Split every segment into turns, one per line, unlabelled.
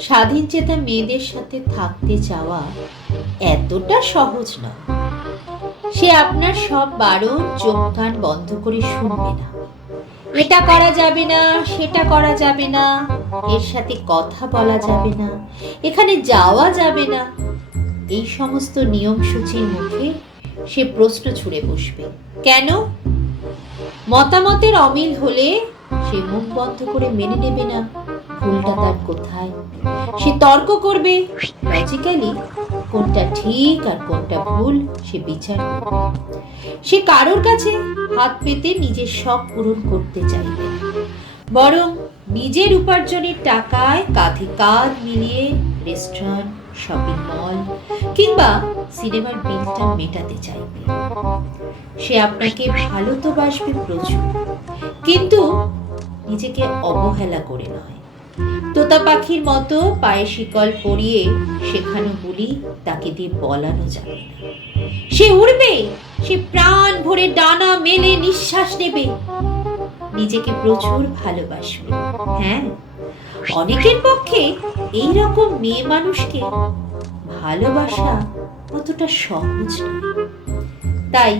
স্বাধীন চেতা মেয়েদের সাথে থাকতে চাওয়া এতটা সহজ নয় সে আপনার সব বারণ চোখ কান বন্ধ করে শুনবে না। এটা করা যাবে না, সেটা করা যাবে না, এর সাথে কথা বলা যাবে না, এখানে যাওয়া যাবে না। এই সমস্ত নিয়ম সূচির মুখে সে প্রশ্ন ছুড়ে বসবে। কেন? মতামতের অমিল হলে সে মুখ বন্ধ করে মেনে নেবে না। ভুলটা তার কোথায়? সে তর্ক করবে। লজিক্যালি কোনটা ঠিক আর কোনটা ভুল, সে বিচার সে কারোর কাছে হাত পেতে নিজের শখ পূরণ করতে চাইবে বরং নিজের উপার্জনের টাকায় কাঁধে কাঁধ মিলিয়ে রেস্টুরেন্ট শপিং মল কিংবা সিনেমার বিলটা মেটাতে চাইবে। সে আপনাকে ভালো তো বাসবে প্রচুর, কিন্তু নিজেকে অবহেলা করে নয়। তোতা পাখির মতো পায়ে শিকল পরিয়ে শেখানো বলি তাকে দিয়ে বলানো যাবে না। সে উড়বে, সে প্রাণ ভরে ডানা মেলে নিঃশ্বাস নেবে। নিজেকে প্রচুর ভালোবাসবে হ্যাঁ? অনেকের পক্ষে এই রকম মেয়ে মানুষকে ভালোবাসা অতটা সহজ নয়। তাই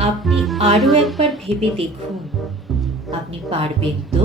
আপনি আরও একবার ভেবে দেখুন, আপনি পারবেন তো?